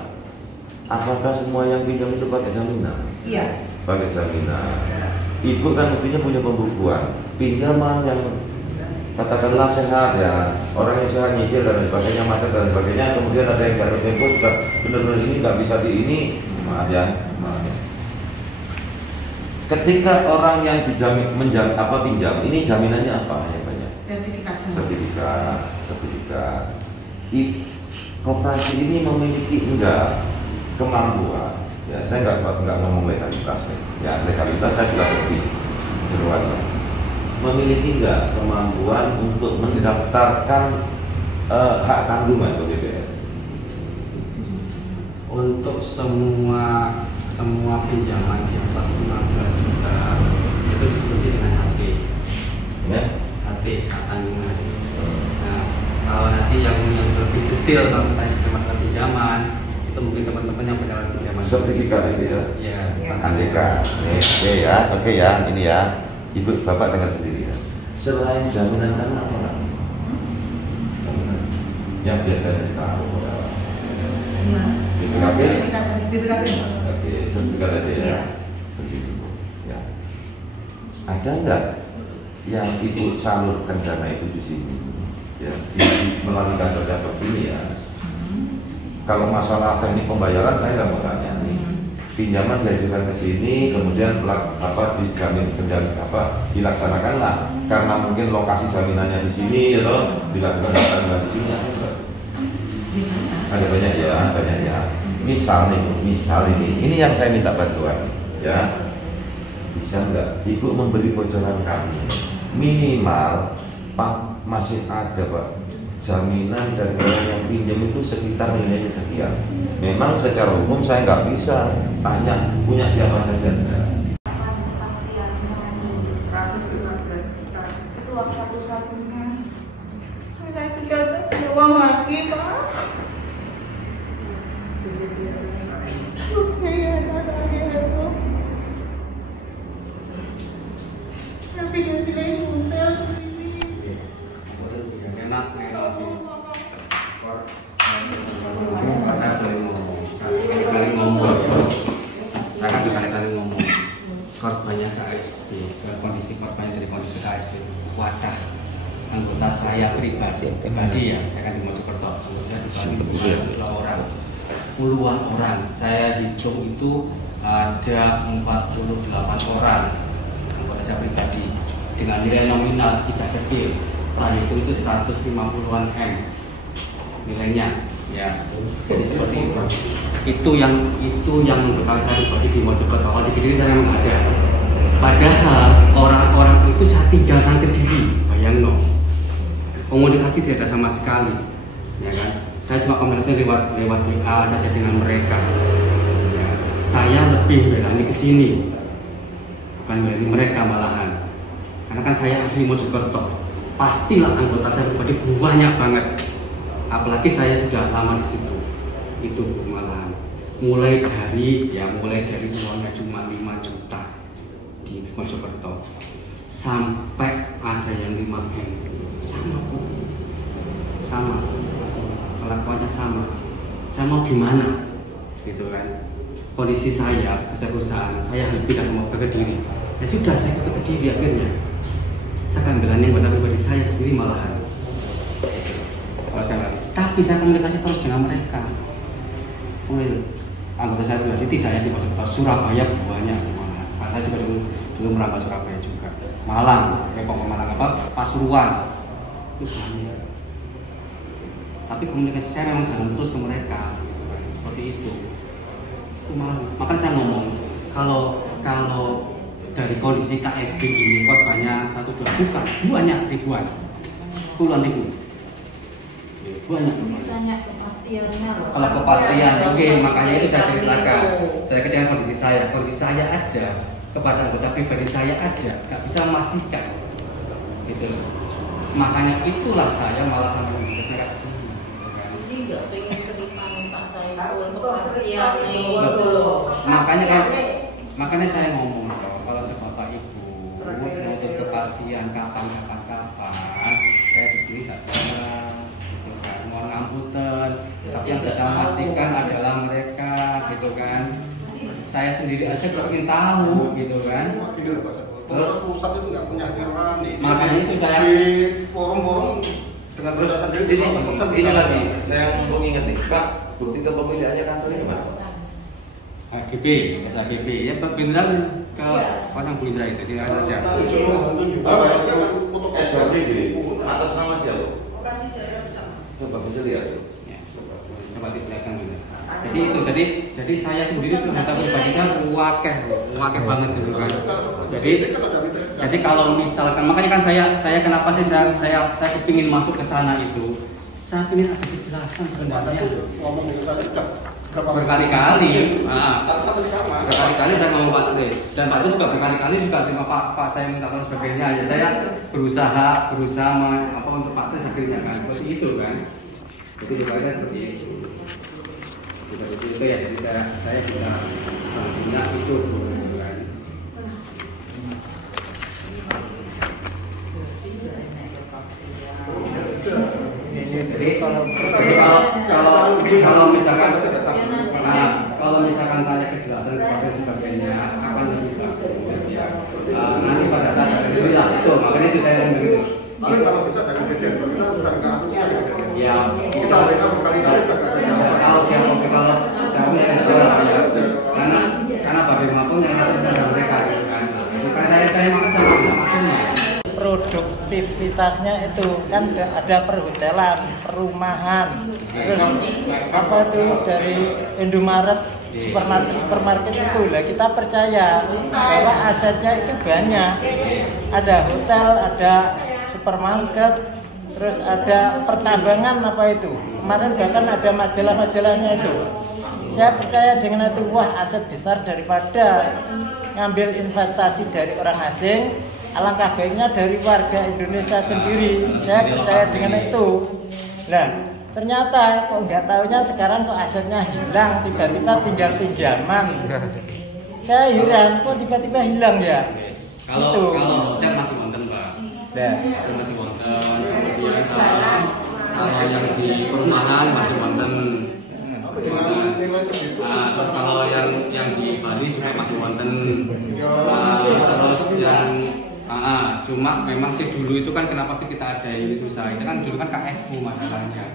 Apakah semua yang pinjam itu pakai jaminan? Iya. Pakai jaminan. Ibu kan mestinya punya pembukuan pinjaman yang katakanlah sehat ya, orang yang sehat nyicil dan sebagainya, macet dan sebagainya. Kemudian ada yang jatuh tempo juga benar-benar ini nggak bisa di ini, maaf ya. Ketika orang yang dijamin pinjam, ini jaminannya apa ya banyak? Sertifikat. Koperasi ini memiliki enggak kemampuan? Ya, saya nggak ngomong legalitasnya. Ya, legalitas saya tidak ngerti jeroannya. Memiliki enggak kemampuan untuk mendaftarkan hak tanggungan ke DPR? Untuk semua pinjaman di atas 15 juta itu diikuti dengan HT. Ya? HT, hak tanggungan. Nah, kalau nanti yang lebih detail kalau kita masalah pinjaman, itu mungkin teman-teman yang pendapat pinjaman. Sertifikat itu ya? Iya. Andeka. Oke ya, ini ya. Ibu bapak dengar sendiri ya. Selain jaminan tanah apa lagi? Jaminan yang biasanya ditaruh BPKB. Oke, sertifikat aja ya. Begitu. Ya. Ada enggak yang ibu salurkan dana itu di sini? Ya, melalui kantor sini ya. Kalau masalah teknik pembayaran saya nggak mau tanya nih. Pinjaman diajukan ke sini, kemudian dijamin dilaksanakanlah karena mungkin lokasi jaminannya di sini, ya toh dilakukan di sini. Ada banyak ya. Misal ini yang saya minta bantuan, ya bisa nggak Ibu memberi bocoran kami minimal Pak masih ada Pak jaminan dari orang yang pinjam itu sekitar nilainya sekian. Memang secara umum saya nggak bisa tanya punya siapa saja. Pastiannya 115 juta itu uang satu-satunya. Saya sudah punya uang lagi Pak. Enak sih. Saya boleh ngomong. Saya kan berkali-kali ngomong. Korbannya KSB, kondisi korbannya dari kondisi KSB itu wadah anggota saya pribadi ya, saya kan di Mojokerto, sudah dibanding puluhan orang. Saya hitung itu ada 48 orang anggota saya pribadi dengan nilai nominal tidak kecil. Saya hitung itu 150-an M nilainya, ya. Jadi seperti itu. Itu yang bekal saya pribadi di Mojokerto. Kalau di Kediri saya memang ada. Padahal orang-orang itu saya tinggalkan Kediri, bayang no. Komunikasi tidak ada sama sekali, ya kan? Saya cuma komunikasi lewat WA saja dengan mereka. Ya. Saya lebih berani ke sini, bukan berani mereka malahan. Karena kan saya asli Mojokerto, pastilah anggota saya pribadi banyak banget. Apalagi saya sudah lama di situ. Itu malahan. Mulai dari uangnya cuma 5 juta di Mojokerto, sampai ada yang 5 M. Sama Bu, sama, kelakuannya sama. Saya mau gimana, gitu kan? Kondisi saya perusahaan, saya harus pindah ke Kediri. Ya sudah, saya ke Kediri akhirnya. Saya akan bilangnya anggota pribadi saya sendiri malahan. Kalau saya, tapi saya komunikasi terus dengan mereka. Anggota saya pribadi tidak hanya di Mojokerto, Surabaya banyak malahan. Saya juga dulu merambah Surabaya juga, Malang, Malang Pasuruan. Tapi komunikasi saya memang jalan terus ke mereka, seperti itu. Makanya saya ngomong, kalau dari kondisi KSB ini korbannya 1-2 bukan banyak ribuan, puluhan ribu, banyak. Kalau kepastian, oke, makanya itu saya ceritakan. Saya kecilkan kondisi saya aja kepada anggota pribadi saya aja nggak bisa memastikan, gitu. Makanya itulah saya malah sampai mendekat ke sini. Ini nggak pengen cerita nih Pak Saiful untuk kepastian nih. Makanya saya ngomong kalau saya Bapak Ibu untuk kepastian kapan, saya di sini tak ada, mohon ngamputan. Tapi yang bisa memastikan adalah mereka, gitu kan. Saya sendiri aja nggak ingin tahu, gitu kan. Terus pusat itu nggak punya aturan nih. Makanya itu saya di forum-forum dengan Terus ini lagi, saya mau ingat nih, Pak, bukti kepemilikannya kantornya mana? HGB, SHGB, ya beneran ke Padang Bulindra itu tidak saja. SHGB atas nama siapa? Operasi jalan bersama. Coba bisa lihat. Ya, coba diperlihatkan dulu. Jadi saya sendiri anggota pribadi saya wakil banget gitu kan. Jadi kalau misalkan, makanya kan saya kenapa sih saya kepingin masuk ke sana itu, saya ingin ada kejelasan sebenarnya. Ngomong itu saya berkali-kali saya ngomong Pak Tris, dan Pak Tris juga berkali-kali juga terima Pak saya minta tolong sebagainya. Ya saya berusaha untuk Pak Tris akhirnya kan seperti itu kan. Jadi juga ada seperti itu. Seperti itu ya, jadi saya sudah punya itu. Jadi kalau misalkan tanya kejelasan dan sebagainya akan lebih bagus ya. Nanti pada saat itu makanya itu saya ngomong gitu. Tapi kalau bisa jangan deden, kita sudah nggak harus ya. Kita mereka berkali-kali sudah kalau karena bagaimanapun yang ada mereka kan. Bukan saya maksudnya produktivitasnya itu kan ada perhotelan, perumahan, terus apa itu dari Indomaret, supermarket itu lah kita percaya bahwa asetnya itu banyak, ada hotel, ada supermarket, terus ada pertambangan apa itu kemarin bahkan ada majalah-majalahnya itu. Saya percaya dengan itu, wah aset besar daripada ngambil investasi dari orang asing, alangkah baiknya dari warga Indonesia sendiri. Saya percaya dengan itu. Nah, ternyata kok nggak tahunya sekarang kok asetnya hilang, tiba-tiba tinggal pinjaman. Saya heran, kok tiba-tiba hilang ya? Kalau hotel masih ada. Itu masih wonten. Kemudian kalau yang di perumahan masih wonten. Nilai segitu. Terus kalau yang di Bali juga masih wonten. Terus yang cuma memang sih dulu itu kan kenapa sih kita ada ini usaha itu kan dulu kan KSU masalahnya,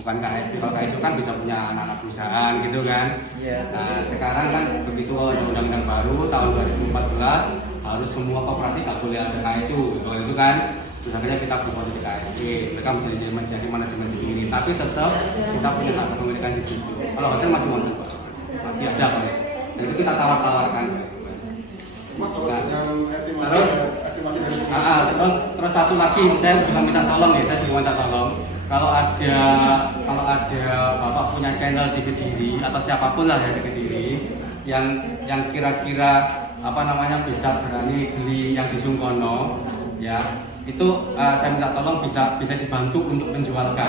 bukan KSP. Kalau KSU kan bisa punya anak-anak perusahaan gitu kan. Nah sekarang kan begitu undang-undang baru tahun 2014 harus semua koperasi nggak boleh ada KSU gitu itu kan. Terus akhirnya kita berubah jadi KSP, mereka menjadi manajemen sendiri, tapi tetap kita punya hak kepemilikan di situ. Kalau hotel masih wonten, masih ada kan. Dan itu kita tawar-tawarkan. Terus satu lagi saya juga minta tolong ya, saya juga minta tolong kalau ada bapak punya channel di Kediri atau siapapun lah ya di Kediri yang kira-kira bisa berani beli yang di Sungkono ya itu saya minta tolong bisa dibantu untuk menjualkan.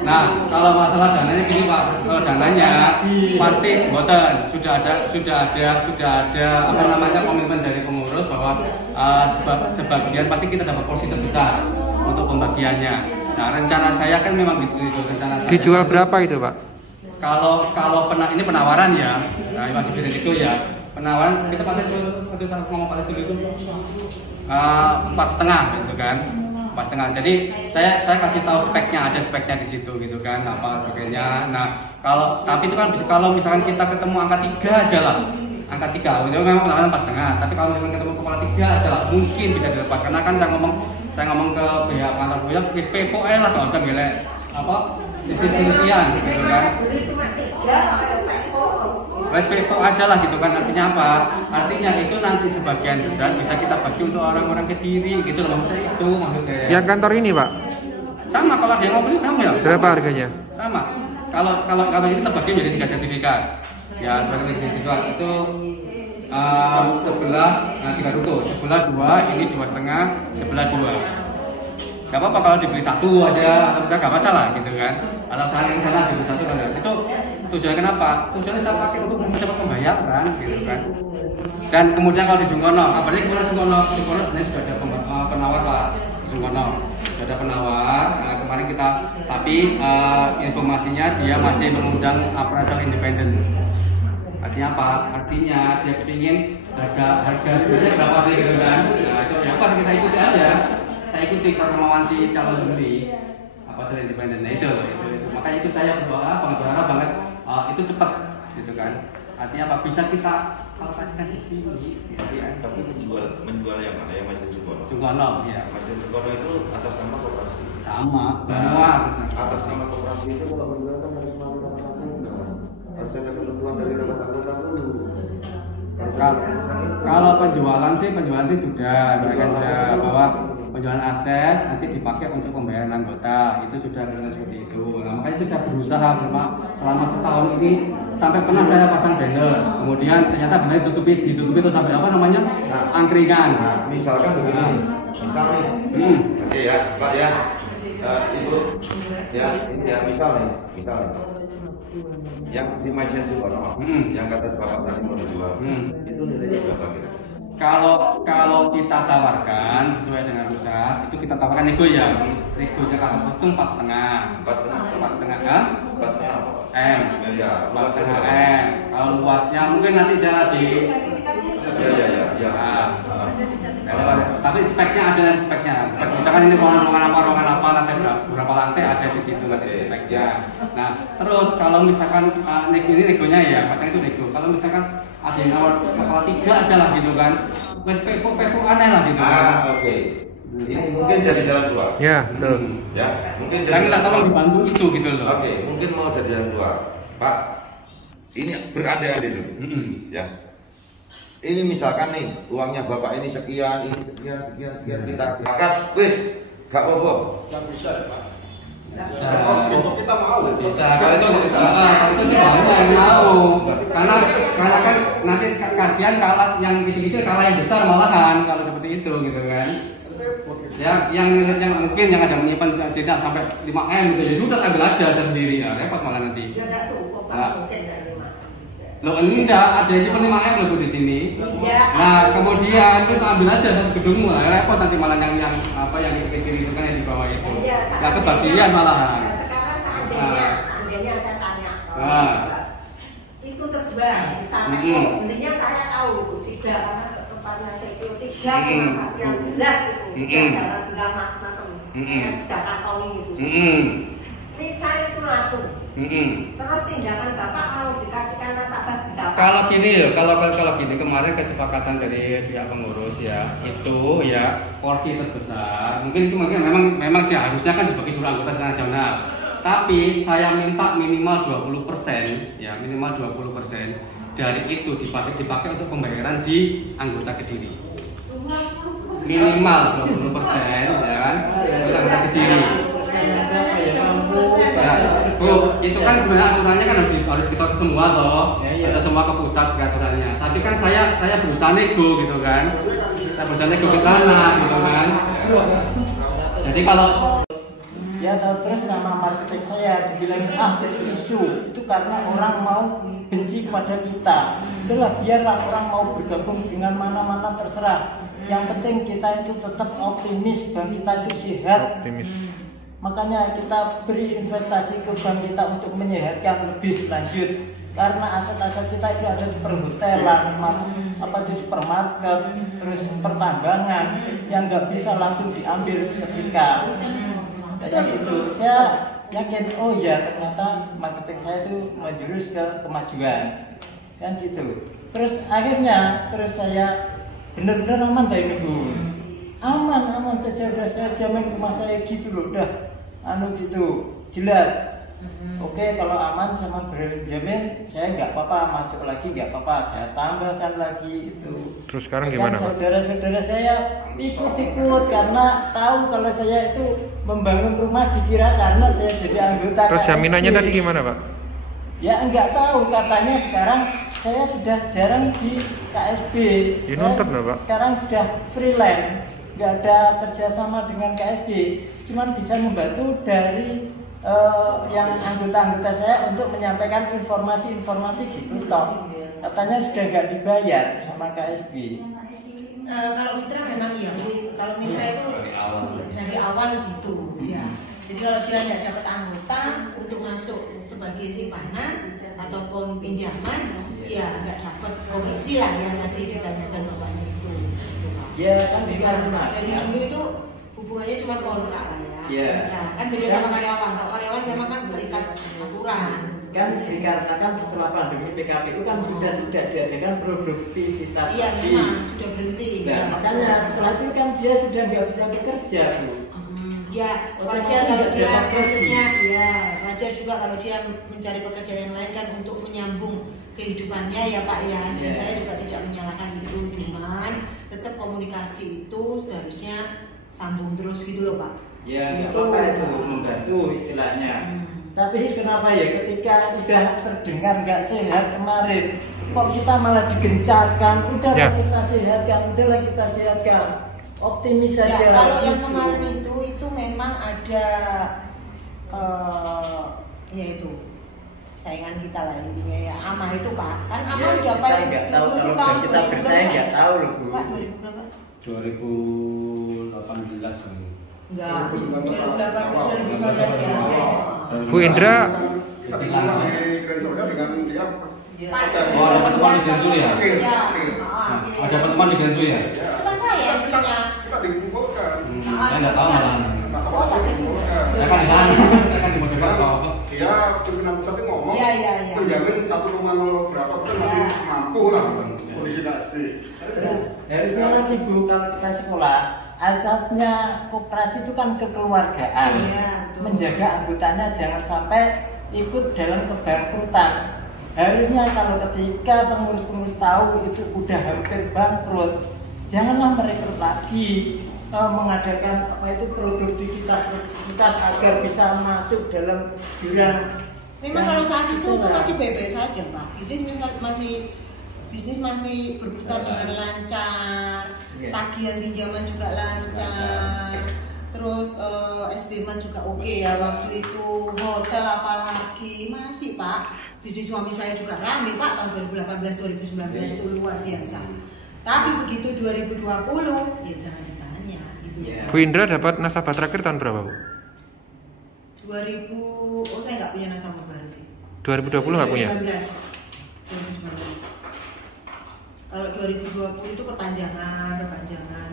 Nah kalau masalah dananya gini Pak, kalau dananya pasti boten sudah ada komitmen dari pengurus bahwa sebagian pasti kita dapat porsi terbesar untuk pembagiannya. Nah rencana saya kan memang gitu rencana saya. Dijual berapa itu Pak? Kalau ini penawaran ya, nah, masih beda itu ya penawaran kita pakai saya ngomong pakai itu 4,5 gitu kan, 4,5. Jadi saya kasih tahu speknya, ada speknya di situ gitu kan, apa sebagainya. Nah tapi itu kan kalau misalkan kita ketemu angka 3 aja lah, angka 3 itu memang penawaran 4,5. Tapi kalau misalkan ketemu kepala 3 aja lah, mungkin bisa dilepas karena kan saya ngomong ke pihak kantor Buya, PSPO lah, nggak usah gelek sisi-sisian gitu kan. PSPO aja lah gitu kan, artinya apa? Artinya itu nanti sebagian besar bisa kita bagi untuk orang-orang Kediri gitu loh, maksudnya itu maksudnya. Yang kantor ini Pak? Sama, kalau dia mau beli memang ya. Berapa harganya? Sama. Kalau ini terbagi menjadi 3 sertifikat. Ya, terbagi 3 sertifikat itu sebelah 3 ruko, sebelah 2, ini 2,5, sebelah 2. Gak apa-apa kalau dibeli 1 aja atau gak masalah gitu kan. Atau saling salah dibeli 1 aja. Itu tujuannya kenapa? Tujuannya saya pakai untuk mempercepat pembayaran gitu kan. Dan kemudian kalau di Sungkono, apalagi kemudian Sungkono sebenarnya sudah ada penawar Pak di Sungkono. Sudah ada penawar. Kemarin kita tapi informasinya dia masih mengundang appraisal independen. Artinya apa? Artinya dia ingin harga sebenarnya berapa sih gitu kan. Nah itu ya apa kita ikuti aja. Saya ikuti kemauan si calon pembeli apa selain independen. Nah itu makanya itu saya berdoa banget itu cepat gitu kan. Artinya apa bisa kita alokasikan di sini gitu kan. Tapi menjual yang mana, yang Majen Sungkono? Sungkono ya. Majen Sungkono itu atas nama koperasi. Sama semua atas nama koperasi itu kalau menjual kan harus melalui harus ada ketentuan dari anggota dulu. Kalau penjualan sih sudah mereka sudah bahwa penjualan aset nanti dipakai untuk pembayaran anggota, itu sudah seperti itu. Nah, makanya itu saya berusaha selama setahun ini sampai pernah saya pasang banner, kemudian ternyata benar ditutupi itu sampai apa namanya angkringan. Nah, misalkan begini, misalnya, ya Pak ya, Ibu, ya ini ya misalnya, yang di Majen Sungkono, yang kata Bapak tadi mau dijual, itu nilainya berapa kira? Kalau kita tawarkan sesuai dengan pusat, itu kita tawarkan nego ya. Negonya kalau itu 4,5. 4,5 ya? 4,5 M. Ya, 4,5 M. Kalau luasnya mungkin nanti jadi ya. Tapi speknya ada dari speknya. Misalkan ini ruangan apa, lantai berapa lantai ada di situ nanti speknya. Nah, terus kalau misalkan ini negonya ya, pasang itu nego. Kalau misalkan ada yang nawar kepala 3 aja lah gitu kan. Wes pepo aneh lah gitu. Oke. Ini mungkin jadi jalan keluar. Ya, betul. Ya, mungkin saya minta tolong dibantu itu gitu loh. Oke, mungkin mau jadi jalan keluar. Pak, ini berandai-andai dulu. Ya. Ini misalkan nih, uangnya Bapak ini sekian, ini sekian, kita angkat, wis, gak apa-apa. Yang bisa ya Pak. Untuk kita mau. Bisa, kalau itu sih banyak yang mau. Karena kan nanti kasihan kalah yang kecil-kecil kalah yang besar malahan kalau seperti itu gitu kan. Ya, yang mungkin yang ada menyimpan jeda sampai 5 M gitu ya sudah ambil aja sendiri ya, repot malah nanti. Loh enggak, ada yang penerimaan loh Bu di sini. Iya. Nah kemudian terus ambil aja satu gedungmu lah, repot nanti malah yang apa yang kecil itu kan yang di bawah itu. Iya, Nggak kebagian malahan. Ya, sekarang seandainya saya tanya, itu terjual di sana. Intinya saya tahu itu tidak karena tempatnya saya itu tidak yang jelas itu, tidak dalam macam-macam. Saya sudah kantongi itu. Ini saya itu laku. Terus tindakan Bapak mau dikasihkan nasabah berapa? Kalau gini loh, kalau gini kemarin kesepakatan dari pihak pengurus ya itu ya porsi terbesar. Mungkin itu memang sih harusnya kan dibagi seluruh anggota nasional. Tapi saya minta minimal 20% ya minimal 20% dari itu dipakai untuk pembayaran di anggota Kediri. Minimal 20% ya kan untuk anggota Kediri. Ya, Bu, itu kan sebenarnya aturannya kan harus kita semua toh, kita semua ke pusat aturannya. Tapi kan saya berusaha nego gitu kan, saya berusaha nego ke sana gitu kan. Jadi kalau ya terus sama marketing saya dibilang isu itu karena orang mau benci kepada kita. Itulah biarlah orang mau bergabung dengan mana-mana terserah. Yang penting kita itu tetap optimis, bank kita itu sehat. Optimis. Makanya kita beri investasi ke bank kita untuk menyehatkan lebih lanjut. Karena aset-aset kita itu ada di perhotelan, supermarket, terus pertambangan yang nggak bisa langsung diambil seketika. Kayak gitu. Saya yakin, oh ya ternyata marketing saya itu menjurus ke kemajuan, kan gitu. Terus akhirnya saya benar-benar aman dari ibu. Aman saja udah saya jamin rumah saya gitu loh, udah gitu jelas. Oke, kalau aman sama berjamin saya nggak apa-apa, masuk lagi nggak apa-apa, saya tambahkan lagi itu. Terus sekarang gimana, Pak? Saudara-saudara saya ikut karena tahu kalau saya itu membangun rumah dikira karena saya jadi anggota. Terus jaminannya tadi gimana, Pak? Ya nggak tahu, katanya sekarang saya sudah jarang di KSB. Ya, nonton loh, Pak. Sekarang sudah freelance, nggak ada kerjasama dengan KSB, cuman bisa membantu dari yang anggota-anggota saya untuk menyampaikan informasi-informasi gitu toh. Katanya sudah nggak dibayar sama KSB. Kalau mitra memang iya. Kalau mitra itu dari awal gitu. Ya. Jadi kalau dia tidak dapat anggota untuk masuk sebagai simpanan ataupun pinjaman, ya nggak dapat komisi lah yang nanti ditanyakan bapaknya itu. Ya kan dari dulu itu hubungannya cuma kontrak lah ya. Yeah. Kan beda sama karyawan. Kalau karyawan memang kan terikat aturan. Kan dikarenakan setelah pandemi PKPU kan sudah tidak diadakan produktivitas. Iya memang sudah berhenti. Nah, makanya setelah itu kan dia sudah nggak bisa bekerja, Bu. Ya wajar kalau dia maksudnya, ya wajar juga kalau dia mencari pekerjaan yang lain kan untuk menyambung kehidupannya ya Pak ya. Dan saya juga tidak menyalahkan itu, cuman tetap komunikasi itu seharusnya sambung terus gitu loh Pak. Ya nggak apa-apa itu membantu istilahnya. Tapi kenapa ya ketika udah terdengar nggak sehat kemarin, kok kita malah digencarkan? Udahlah kita sehatkan, optimis saja. Ya, kalau yang kemarin itu memang ada yaitu saingan kita lah intinya ya, AMA itu Pak. Kan AMA udah bayar dulu di tahun kita bersaing nggak tahu loh Bu. Pak 2000 berapa? 2018 Enggak, 2018 2019 ya. Bu Indra Oh, dapat teman di Gansu ya? Oh, dapat teman di Gansu ya? Teman saya maksudnya. Kita dikumpulkan. Saya nggak tahu malah. Oh, tak saya. Saya kan di sana, saya kan di Mojokerto. Dia pimpinan pusat itu ngomong, Iya. menjamin 1,0 berapa persen masih mampu lah kondisi KSB. Terus harusnya lagi Bu kalau kita sekolah, asasnya koperasi itu kan kekeluargaan, menjaga anggotanya jangan sampai ikut dalam kebangkrutan. Harusnya kalau ketika pengurus-pengurus tahu itu udah hampir bangkrut, janganlah merekrut lagi, mengadakan produktivitas agar bisa masuk dalam jurang. Memang kalau saat itu masih bebas saja Pak. Bisnis masih berputar dengan lancar, tagihan pinjaman juga lancar, terus SBM juga oke ya waktu itu, hotel apalagi masih Pak. bisnis suami saya juga rame Pak tahun 2018 2019 itu luar biasa. Tapi begitu 2020 ya jangan ditanya gitu ya. Bu Indra dapat nasabah terakhir tahun berapa Bu? 2000, oh saya nggak punya nasabah baru sih. 2020 nggak punya? 2019. Kalau 2020 itu perpanjangan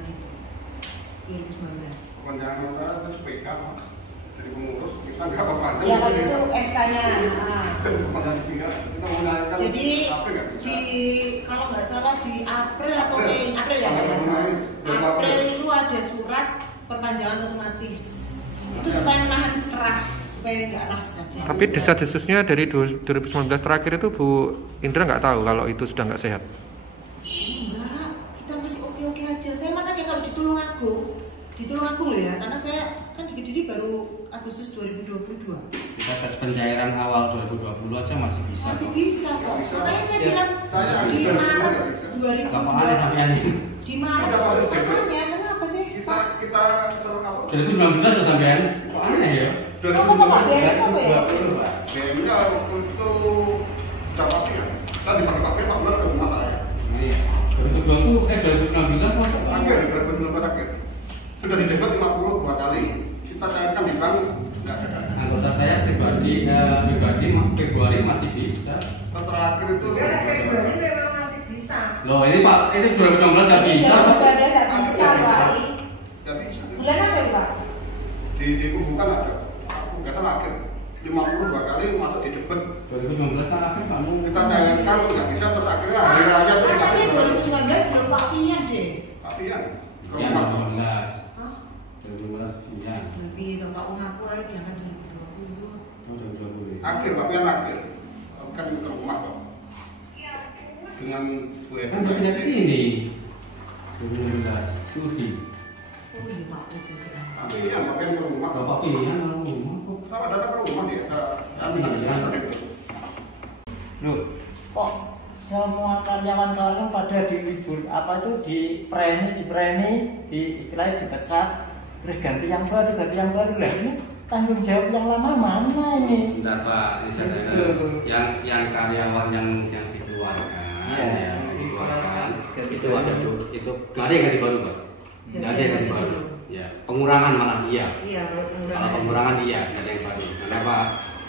gitu. 2019. Perpanjangan antara itu SPK Mas. Dari pengurus kita nggak apa-apa. Ya kalau itu SK-nya. Jadi kalau nggak salah di April atau Mei, April ya Pak. April itu ada surat perpanjangan otomatis. Itu supaya menahan keras, supaya nggak keras saja. Tapi desas-desusnya dari 2019 terakhir itu Bu Indra nggak tahu kalau itu sudah nggak sehat. Enggak, kita masih oke-oke aja. Saya makanya kalau di Tulungagung loh ya, karena saya kan dikit-dikit baru Agustus 2022. Kita tes pencairan awal 2020 aja masih bisa. Masih kok. bisa kok. Makanya saya bilang di bisa. Maret Lapangannya sampean 2020. Di Maret makanya kenapa sih Pak? Kita selalu apa? 2019 tuh sampean. Kok aneh ya? Kamu Bapak BM siapa ya? BM-nya untuk dapat ya. Saya dipakai-pakai Pak Benar ke rumah saya. 2020 2019 masuk. Akhir 2019 akhir. Sudah didebat 52 kali. Kita cairkan di bank enggak ada. Anggota saya pribadi Februari masih bisa. Terakhir itu Februari memang masih bisa. Loh ini Pak, ini 2019 nggak Ini bisa. 2019 bisa Pak. enggak bisa. Bulan apa ya Pak? Di bukan ada. Enggak salah akhir. 52 kali masuk di debat. 2019 akhir kamu. Kita cairkan enggak bisa terus akhirnya hari raya terus Rasanya 2019 belum Pak Fian deh. Tapi ya ke Ya, rumah. 2019. Hah? 2019 iya. Lebih tempat ngaku aja bilang kan 2020. Oh, 2020. Akhir tapi yang akhir. Kan ke rumah kok. Dengan Bu Kan udah pindah ke sini. 2019 Sudi. Oh iya Pak, udah saya. Tapi ya sampai ke rumah. Bapak pilihan rumah kok. Sama datang ke rumah dia. Saya minta dijelasin itu. Loh, kok semua karyawan-karyawan pada dilibur apa itu di istilahnya dipecat, terus ganti yang baru lah ini tanggung jawab yang lama mana ini? Bentar Pak, ini saudara. Yang karyawan yang dikeluarkan, Iya. yang dikeluarkan itu ada itu nggak ada yang ganti baru Pak. Nggak ada yang ganti baru. Ya, pengurangan malah iya. Iya, Kalau pengurangan iya, nggak ada yang baru. Kenapa?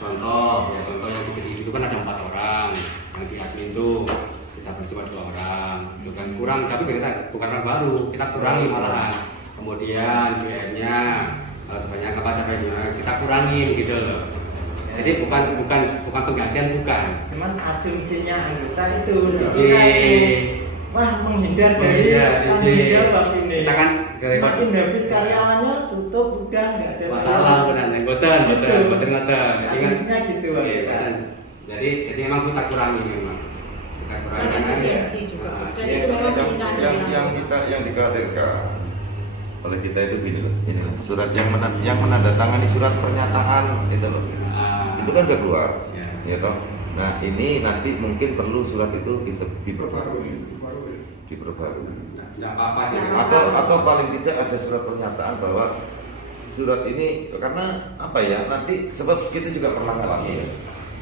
Contoh yang di itu kan ada 4 orang, yang di admin itu kita cuma 2 orang, itu kan kurang. Tapi kita bukan orang baru, kita kurangi malahan. Kemudian BM-nya banyak apa capeknya kita kurangin gitu loh. Jadi bukan penggantian bukan. Cuman asumsinya anggota itu Izin. wah menghindar dari tanggung jawab ini. Kita kan makin habis karyawannya tutup udah nggak ada masalah benar ngoten. asumsinya gitu Iya, jadi memang kita kurangi memang. Kita kurangi Kan efisiensi juga. Dan itu memang permintaan yang dikhawatirkan oleh kita itu gini loh, surat yang menandatangani surat pernyataan itu loh, itu kan sudah keluar, ya toh. Nah ini nanti mungkin perlu surat itu diperbarui. Tidak apa-apa sih. Atau paling tidak ada surat pernyataan bahwa surat ini karena apa ya nanti sebab kita juga pernah alami.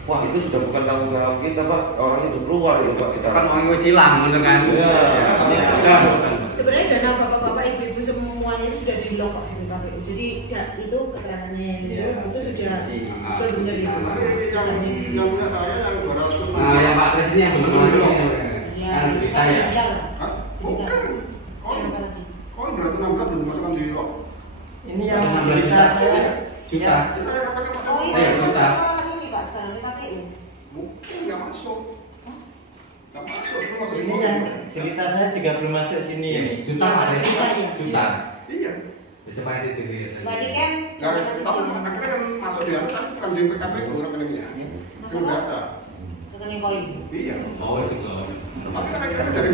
Wah itu sudah bukan tanggung jawab kita Pak, orang itu keluar itu Pak Kan orang itu hilang, bener kan? Iya. sebenarnya dana bapak-bapak ibu-ibu semuanya itu sudah di lock di KPU. Jadi itu keterangannya itu sudah sesuai benar itu. Yang punya saya yang 200. Nah, yang Pak Kris ini yang belum masuk ini. Iya, Kan kita ya. Hah? Bukan. Oh 216 belum masukkan di lock. ini yang cerita saya Juta. Saya KPK pakai Oh lock. iya, Juta. ini Pak sekarang di KPU. Mungkin nggak masuk. Nggak masuk. Itu masuk di ini lock. yang cerita saya juga belum masuk sini ini. Juta ada juta. Iya. Cepat itu. Berarti kan Nggak, tapi akhirnya kan masuk di atas, bukan di PKP itu rekeningnya. Itu biasa. rekening koin. Iya. Oh itu loh. Tapi kan akhirnya dari